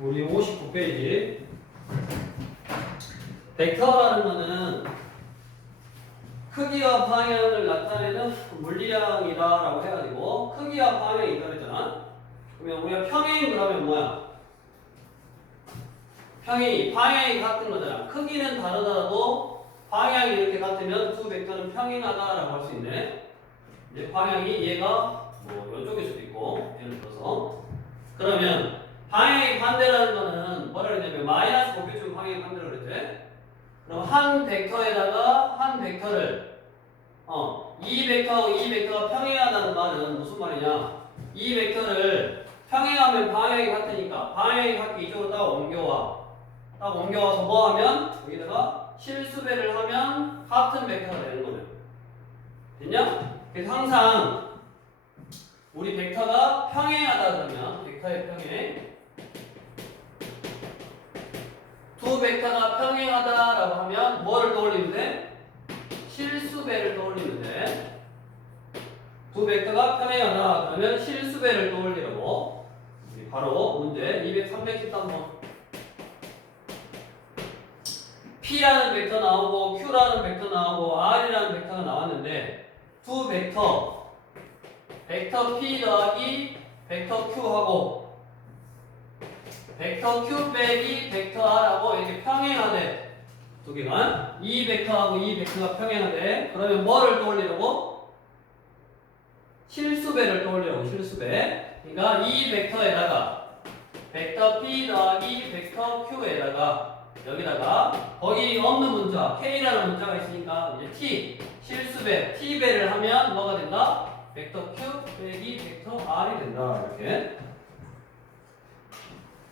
우리 59페이지. 벡터라는 거는 크기와 방향을 나타내는 물리량이다 라고 해가지고 크기와 방향이 있다 그랬잖아. 그러면 우리가 평행 그러면 뭐야? 평행이 방향이 같은 거잖아. 크기는 다르더라도 방향이 이렇게 같으면 두 벡터는 평행하다 라고 할 수 있네. 이제 방향이 얘가 뭐 이쪽일 수도 있고 예를 들어서 그러면 방향이 반대라는 거는 뭐라 그랬냐면 마이너스 곱해주면 방향이 반대로 그랬지. 그럼 한 벡터에다가 한 벡터를 어, 이 벡터하고 이 벡터가 평행하다는 말은 무슨 말이냐? 이 벡터를 평행하면 방향이 같으니까 방향이 같게 이쪽으로 딱 옮겨와. 딱 옮겨와서 뭐 하면 여기다가 실수배를 하면 같은 벡터가 되는 거예요. 됐냐? 그래서 항상 우리 벡터가 평행하다 그러면 벡터의 평행 두 벡터가 평행하다라고 하면 뭐를 떠올리면 돼? 실수배를 떠올리면 돼. 두 벡터가 평행하다 그러면 실수배를 떠올리라고 바로 문제 200, 313번 P라는 벡터 나오고 Q라는 벡터 나오고 R이라는 벡터가 나왔는데 두 벡터 벡터 P 더하기 벡터 Q하고 벡터 Q 빼기 벡터 R하고 이렇게 평행하대 두 개가 이 벡터하고 이 벡터가 평행하대 그러면 뭐를 떠올리라고? 실수배를 떠올리라고 실수배 그러니까 이 벡터에다가 벡터 P 더하기 벡터 Q에다가 여기다가 거기 없는 문자 K라는 문자가 있으니까 이제 T 실수배 T배를 하면 뭐가 된다? 벡터 Q 빼기 벡터 R이 된다 이렇게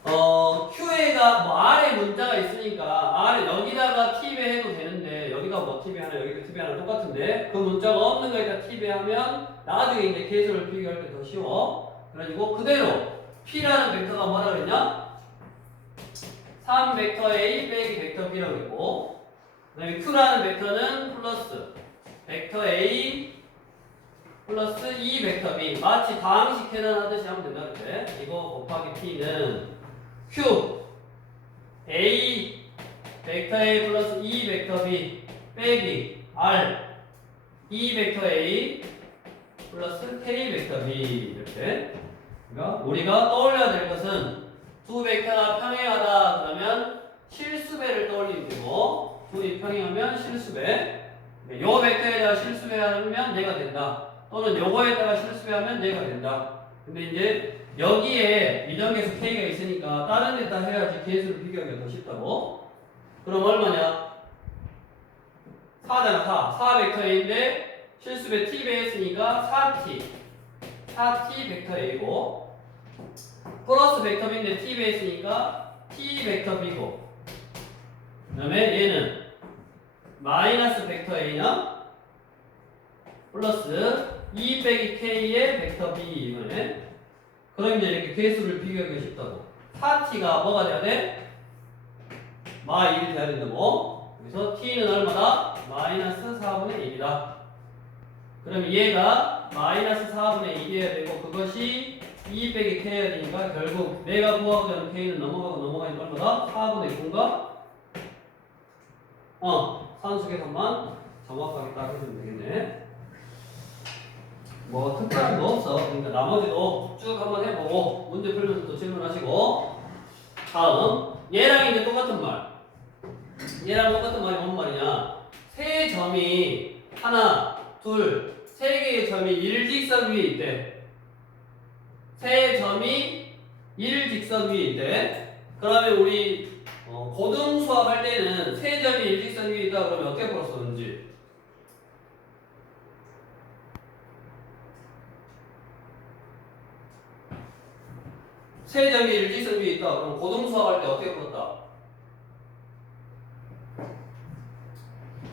어 Q에가 뭐 R에 문자가 있으니까 R에 여기다가 T배 해도 되는데 여기가 뭐 T배 하나 여기가 T배 하나 똑같은데 그 문자가 없는 거에다 T배 하면 나중에 이제 계수를 비교할 때 더 쉬워 그래가지고 그대로 P라는 벡터가 뭐라 그랬냐? 3 벡터 A 빼기 벡터 B라고 했고 그 다음에 Q라는 벡터는 플러스 벡터 A 플러스 2 벡터 B 마치 다항식 계산하듯이 하면 된다 그래 이거 곱하기 P는 Q. A 벡터 A 플러스 2 벡터 B 빼기 R. 2 벡터 A 플러스 K 벡터 B. 이렇게 그러니까 우리가 떠올려야 될 것은 두 벡터가 평행하다 그러면 실수배를 떠올리면 되고 둘이 평행하면 실수배. 네, 요 벡터에다가 실수배하면 얘가 된다. 또는 요거에다가 실수배하면 얘가 된다. 근데 이제 여기에 미정계수 K가 있으니까 다른 데다 해야지 계수를 비교하기가 더 쉽다고. 그럼 얼마냐? 4잖아 4 4 벡터인데 실수배 T배 했으니까 4T 4T 벡터 A고 플러스 벡터 B인데 T 베이스니까 T 벡터 B고. 그 다음에 얘는 마이너스 벡터 A나 플러스 2 빼기 K의 벡터 B 이거네 그럼 이제 이렇게 개수를 비교하기 쉽다고 4T가 뭐가 돼야 돼? 마 1이 돼야 된다고 그래서 T는 얼마다? 마이너스 4분의 1이다 그럼 얘가 마이너스 4분의 1이어야 되고 그것이 2 빼기 k 해야 되니까 결국 내가 구하고자 하는 k는 넘어가고 넘어가니까 얼마다? 4분의 9인가? 어, 산수 계산만 정확하게 딱 해주면 되겠네. 뭐 특별한 거 없어. 그러니까 나머지도 쭉 한번 해보고 문제 풀면서 또 질문하시고 다음 얘랑 이제 똑같은 말. 얘랑 똑같은 말이 뭔 말이냐? 세 점이 하나, 둘, 세 개의 점이 일직선 위에 있대. 세 점이 일직선 위에 있대. 그러면 우리 어, 고등 수학 할 때는 세 점이 일직선 위에 있다 그러면 어떻게 풀었었 는지. 세 점이 일직선 위에 있다 그럼 고등 수학 할 때 어떻게 풀었다?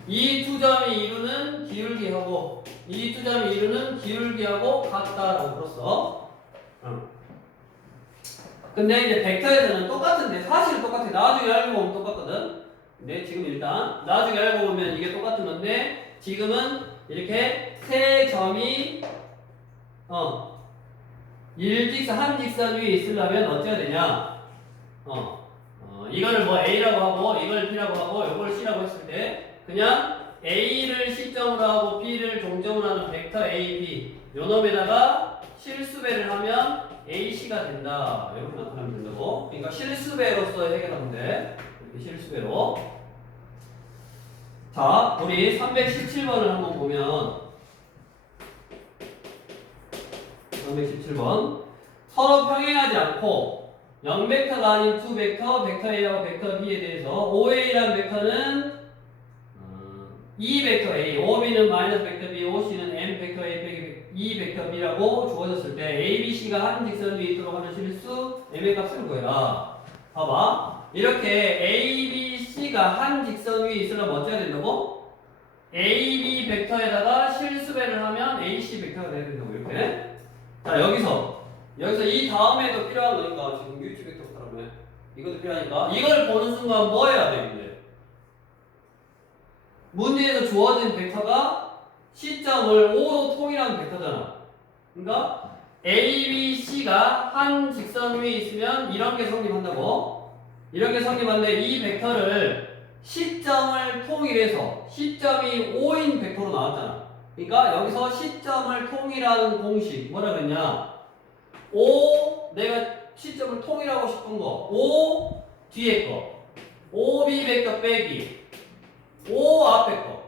이 두 점이 이루는 기울기하고 이 두 점이 이루는 기울기하고 같다라고 풀었어. 응. 근데 이제 벡터에서는 똑같은데 사실은 똑같아. 나중에 알고 보면 똑같거든. 근데 지금 일단 나중에 알고 보면 이게 똑같은 건데 지금은 이렇게 세 점이 어 일직선 한 직선 위에 있으려면 어찌해야 되냐? 어, 어, 이거를 뭐 A라고 하고 이걸 B라고 하고 이걸 C라고 했을 때 그냥 A를 시점으로 하고 B를 종점으로 하는 벡터 A, B 요 놈에다가 실수배를 하면 AC가 된다. 이렇게 나타나면 된다고. 그러니까 실수배로서 해결하면 돼 이렇게 실수배로. 자 우리 317번을 한번 보면 317번 서로 평행하지 않고 0벡터가 아닌 2벡터, 벡터 A하고 벡터 B에 대해서 OA라는 벡터는 어, 2벡터 A, OB는 마이너스 벡터 B, OC는 M 벡터 A 빼기 2 벡터 B라고 주어졌을 때 A, B, C가 한 직선 위에 있도록 하는 실수 M의 값을 구해라. 봐봐. 이렇게 A, B, C가 한 직선 위에 있으려면 어찌해야 된다고? A, B 벡터에다가 실수배를 하면 A, C 벡터가 된다고 이렇게. 자 여기서. 여기서 이 다음에도 필요한 거니까 지금 벡터 그러면 이것도 필요하니까. 이걸 보는 순간 뭐 해야 돼 이제? 문제에서 주어진 벡터가 시점을 5로 통일한 벡터잖아. 그러니까 A, B, C가 한 직선 위에 있으면 이런 게 성립한다고. 이런 게 성립하는데 이 벡터를 시점을 통일해서 시점이 5인 벡터로 나왔잖아 그러니까 여기서 시점을 통일하는 공식 뭐라 그랬냐? 5 내가 시점을 통일하고 싶은 거. 5 뒤에 거. 5b 벡터 빼기. 5 앞에 거.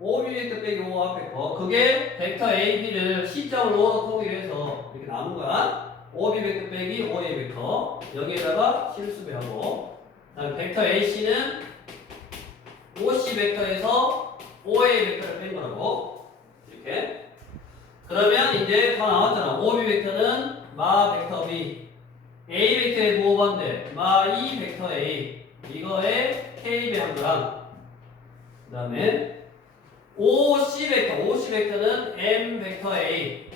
5b 벡터 빼기 5 앞에 거. 그게 벡터 ab를 시점을 5로 통일해서 이렇게 남은 거야. 5b 벡터 빼기 5a 벡터. 여기에다가 실수배하고 그다음에 벡터 ac는 5c 벡터에서 5a 벡터를 뺀 거라고 이렇게. 그러면 이제 다 나왔잖아. 5b 벡터는 마 벡터 b. A 벡터의 부호반대. 마 2 벡터 a. 이거의 k 배한 거랑. 그 다음에 5c 벡터. 5c 벡터는 m 벡터 a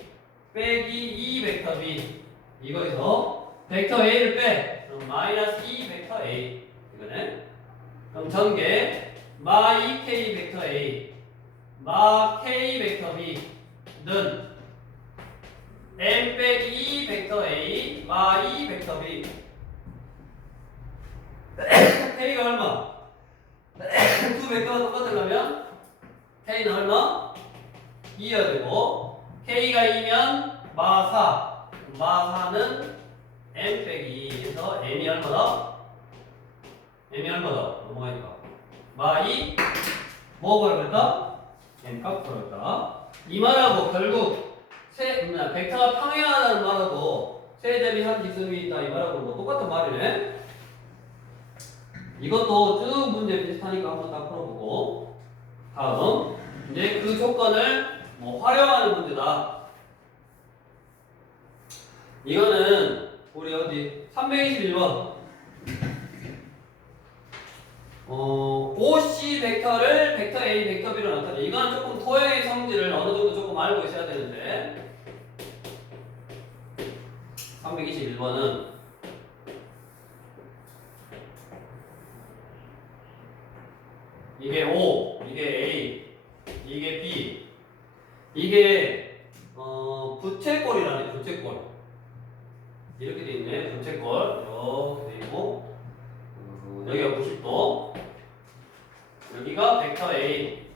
빼기 2 벡터 b. 이거에서 벡터 a를 빼. 그럼 마이너스 2 벡터 a. 이거네. 그럼 전개 마 2k 벡터 a 마 k 벡터 b는 m 빼기 2 벡터 a 마 2 벡터 b k가 얼마? 두 벡터가 똑같으려면 k는 얼마? 2여야 되고 k가 2면 마 4, 마 4는 m 빼기 2에서 m이 얼마다? m이 얼마다? 넘어가니까 마 2, 뭐 벌었다? 값 벌었다. 이 말하고 결국 세, 뭐냐, 벡터가 평행하다는 말하고 세점이 한 직선 위에 있다. 이 말하고 뭐 똑같은 말이네. 이것도 쭉 문제 비슷하니까 한번 딱 풀어보고. 다음 이제 그 조건을 뭐 활용하는 문제다. 이거는 우리 어디? 321번 어, OC 벡터를 벡터 A, 벡터 B로 나타내. 이건 조금 토형의 성질을 어느 정도 조금 알고 있어야 되는데. 321번은 이게 O, 이게 A, 이게 B. 이게 어, 부채꼴이라네, 부채꼴. 이렇게 돼 있네, 부채꼴. 이렇게 돼 있고. 어, 여기가 90도. 여기가 벡터 A,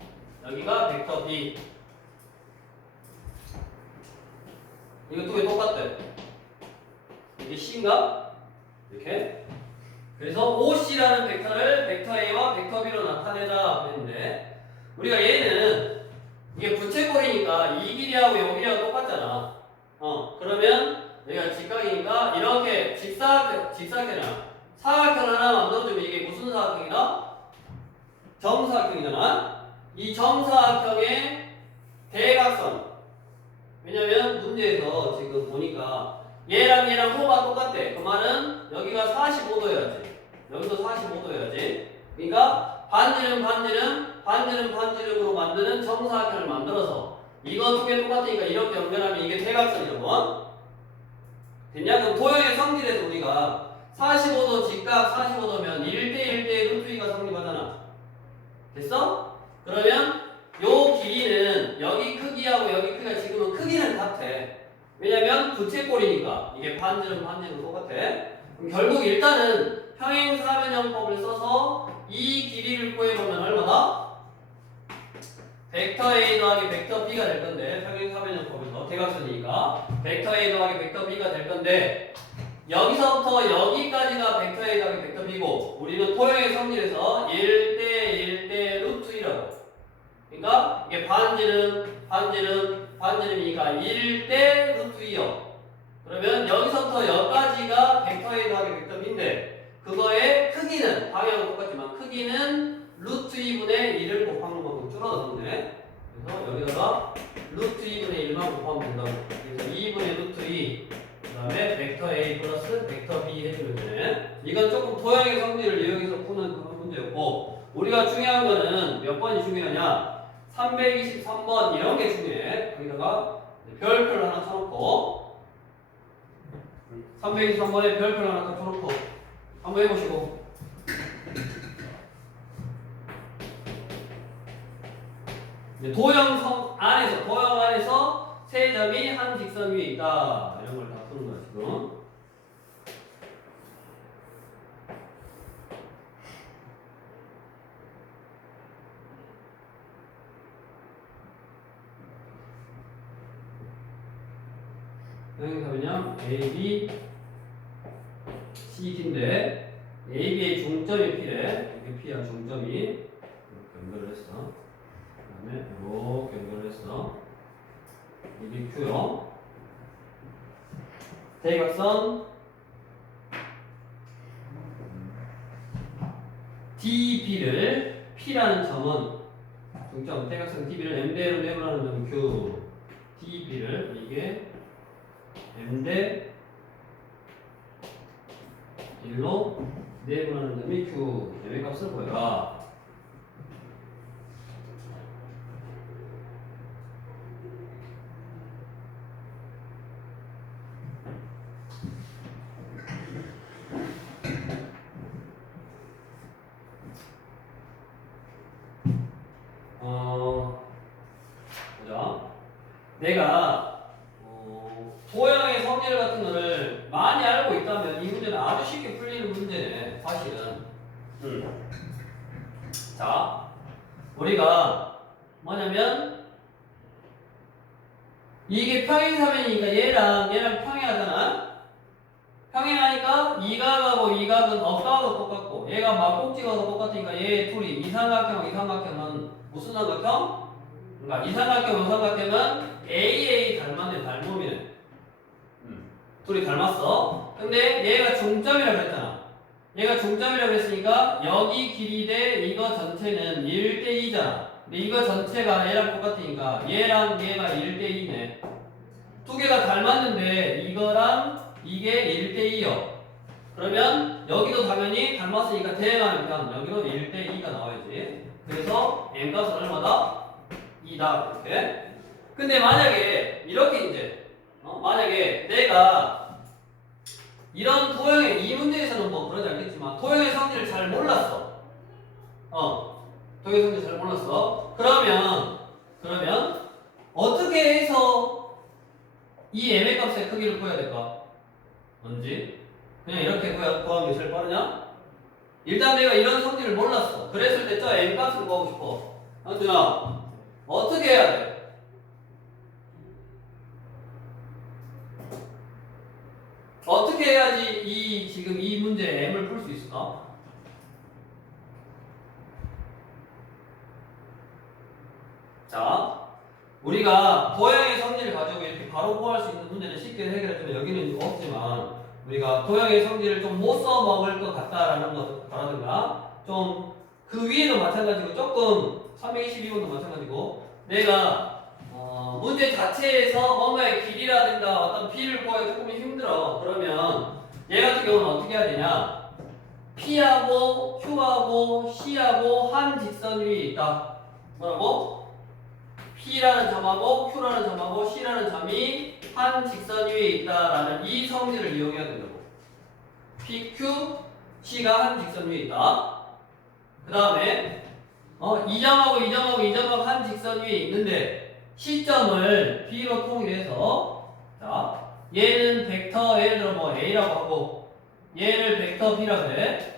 여기가 벡터 B. 이거 두 개 똑같대. 이게 C인가? 이렇게. 그래서 OC라는 벡터를 벡터 A와 벡터 B로 나타내자 그랬는데 우리가 얘는 이게 부채꼴이니까 이 길이하고 이 길이하고 똑같잖아. 어 그러면 여기가 직각이니까 이렇게 직사각 직사각이잖아. 사각형 하나 만들어주면 이게 무슨 사각형이다? 정사각형이잖아. 이 정사각형의 대각선. 왜냐면 문제에서 지금 보니까 얘랑 얘랑 호가 똑같대. 그 말은 여기가 45도여야지. 여기도 45도여야지. 그러니까 반지름 반지름 반지름 반지름으로 만드는 정사각형을 만들어서 이거 두 개 똑같으니까 이렇게 연결하면 이게 대각선이라고. 됐냐? 그럼 도형의 성질에서 우리가 45도 직각 45도면 1대 1대 루트 2가 성립하잖아. 됐어? 그러면 요 길이는 여기 크기하고 여기 크기가 지금은 크기는 같아. 왜냐면 부채꼴이니까 이게 반지름 반지름 똑같아. 그럼 결국 일단은 평행사변형법을 써서 이 길이를 구해보면 얼마나? 벡터 A 더하기 벡터 B가 될 건데 평행사변형법에서 대각선이니까 벡터 A 더하기 벡터 B가 될 건데 여기서부터 여기까지가 벡터 A 더하기 벡터 B고 우리는 토형의 성질에서 1대 1대 루트 1이라고. 그러니까 이게 반지름 반지름 반지름이니까 1대 루트 2요. 그러면 여기서부터 여기까지가 벡터 A 더하기 벡터 B인데 그거의 크기는 방향은 똑같지만 크기는 루트 2분의 1을 곱하는 만큼 줄어들었네 그래서 여기다가 루트 2분의 1만 곱하면 된다고. 그래서 2분의 루트 2그 다음에 벡터 A 플러스 벡터 B 해주면 되네 이건 조금 토양의 성질을 이용해서 푸는 그런 문제였고 우리가 중요한 거는 몇 번이 중요하냐? 323번 이런 게 중요해. 거기다가 별표를 하나 쳐놓고 323번에 별표를 하나 딱 쳐놓고 한번 해보시고. 도형성 안에서 도형 안에서 세 점이 한 직선 위에 있다. 이런 걸 다 푸는 거야 지금 도형사면요 A, B, C, D인데 A, B의 중점이 P래. 이게 P야 중점이 이렇게 연결을 했어. 그 다음에 이렇게 연결했어. 이게 Q요. 대각선 DB를 P라는 점은 중점. 대각선 DB를 M대로 내분하는 점은 Q. DB를 이게 M대 1로 내분하는 점이 Q M의 값을 보여라 어, 보자. 내가 어, 도형의 성질 많이 알고 있다면 이 문제는 아주 쉽게 풀리는 문제네, 사실은. 음. 자, 우리가 뭐냐면 이게 평행사면이니까 얘랑 얘랑 평행하잖아. 평행하니까 이 각하고 이 각은 억각하고 똑같고 얘가 막꼭지가고 똑같으니까 얘 둘이 이삼각형 이삼각형은 무슨 삼각형? 그러니까 이삼각형 이삼각형은 AA 닮았네 닮음이네 음. 둘이 닮았어 근데 얘가 중점이라고 했잖아 얘가 중점이라고 했으니까 여기 길이 대 이거 전체는 1대 2잖아 근데 이거 전체가 얘랑 똑같으니까 얘랑 얘가 1대 2네 두 개가 닮았는데 이거랑 이게 1대 2요. 그러면 여기도 당연히 닮았으니까 대응하는 편 여기도 1대 2가 나와야지. 그래서 m 값은 얼마다? 2다 이렇게. 근데 만약에 이렇게 이제 어? 만약에 내가 이런 도형의 이 문제에서는 뭐 그러지 않겠지만 도형의 성질을 잘 몰랐어. 어, 도형의 성질 잘 몰랐어. 그러면 그러면 어떻게 해서 이 m의 값의 크기를 구해야 될까? 뭔지? 그냥 이렇게 구하- 구하는 게 제일 빠르냐? 일단 내가 이런 성질을 몰랐어. 그랬을 때 저 m 값을 구하고 싶어. 안준아, 어떻게 해야 돼? 어떻게 해야지 이 지금 이 문제 m을 풀 수 있을까? 자, 우리가 도형의 성질을 가지고 이렇게 바로 구할 수 있는 문제는 쉽게 해결했지만 여기는 없지만 우리가 도형의 성질을 좀 못 써먹을 것 같다라는 것이라든가 좀 그 위에도 마찬가지고 조금 322번도 마찬가지고 내가 어, 문제 자체에서 뭔가의 길이라든가 어떤 P를 구하기 조금 힘들어 그러면 얘 같은 경우는 어떻게 해야 되냐 P하고 Q하고 C하고 한 직선 위에 있다 뭐라고? P라는 점하고 Q라는 점하고 C라는 점이 한 직선 위에 있다라는 이 성질을 이용해야 된다고. PQ, C가 한 직선 위에 있다. 그 다음에 어, 이 점하고 이 점하고 이 점하고 한 직선 위에 있는데 시점을 B로 통일해서 자 얘는 벡터 예를 들어 뭐 A라고 하고 얘를 벡터 B라고 해.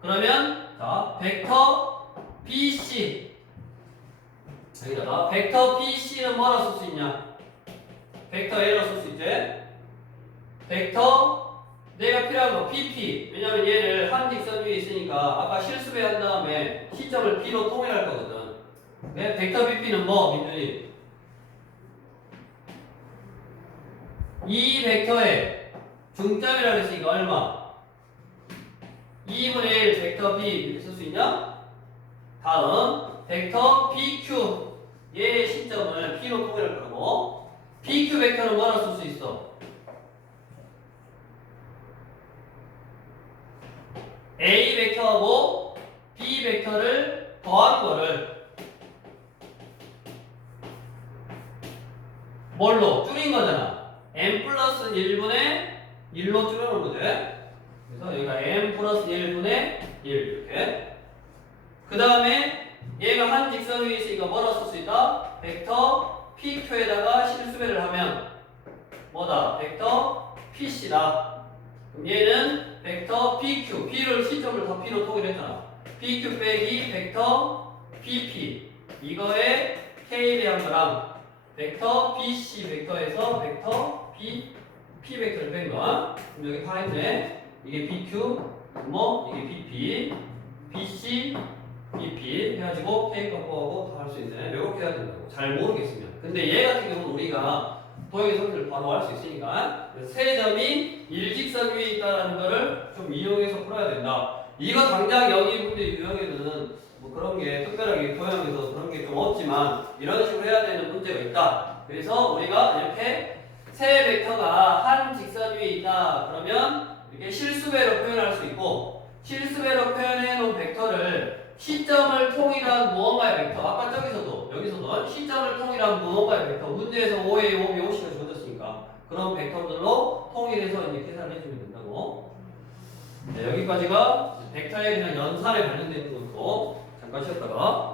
그러면 자 벡터 BC 여기다가 벡터 BC는 뭐라 쓸 수 있냐? 벡터 A로 쓸수 있지? 벡터 내가 필요한 거 PP 왜냐면 얘를 한 직선 위에 있으니까 아까 실수배 한 다음에 시점을 B로 통일할 거거든 네, 벡터 BP는 뭐 민준이? 이 벡터의 중점이라고 했으니까 얼마? 2분의 1 벡터 B 이렇게 쓸 수 있냐? 다음 벡터 PQ 얘의 시점을 P로 통일할 거고 PQ 벡터는 뭐라 쓸수 있어? A 벡터하고 B 벡터를 더한 거를 뭘로? 줄인 거잖아. m 플러스 1분의 1로 줄여놓은 거지. 그래서 여기가 m 플러스 1분의 1 이렇게. 그 다음에 얘가 한 직선 위에 있으니까 뭐라 쓸 수 있다? 벡터 PQ에다가 실수배를 하면 뭐다? 벡터 PC다. 그럼 얘는 벡터 PQ, P를 시점을 다 P로 통일했잖아. PQ 빼기 벡터 PP 이거에 K 대한 거랑 벡터 BC 벡터에서 벡터 B P 벡터를 뺀 거. 그럼 여기 다 했네. 이게 BQ, 뭐 이게 BP, BC, BP 해가지고 값하고 다 할 수 있네. 이렇게 해야 된다고. 잘 모르겠으면. 근데 얘 같은 경우는 우리가 도형의 성질을 바로 알 수 있으니까 세 점이 일직선 위에 있다는 거를 좀 이용해서 풀어야 된다. 이거 당장 여기 문제 유형에는 뭐 그런 게 특별하게 도형에서 없지만 이런 식으로 해야 되는 문제가 있다. 그래서 우리가 이렇게 세 벡터가 한 직선 위에 있다. 그러면 이렇게 실수배로 표현할 수 있고 실수배로 표현해 놓은 벡터를 시점을 통일한 무언가의 벡터 아까 저기서도 여기서도 시점을 통일한 무언가의 벡터 문제에서 5에 5에 50을 줬었으니까 그런 벡터들로 통일해서 이제 계산을 해주면 된다고 네, 여기까지가 벡터에 그냥 연산에 관련된 것도 잠깐 쉬었다가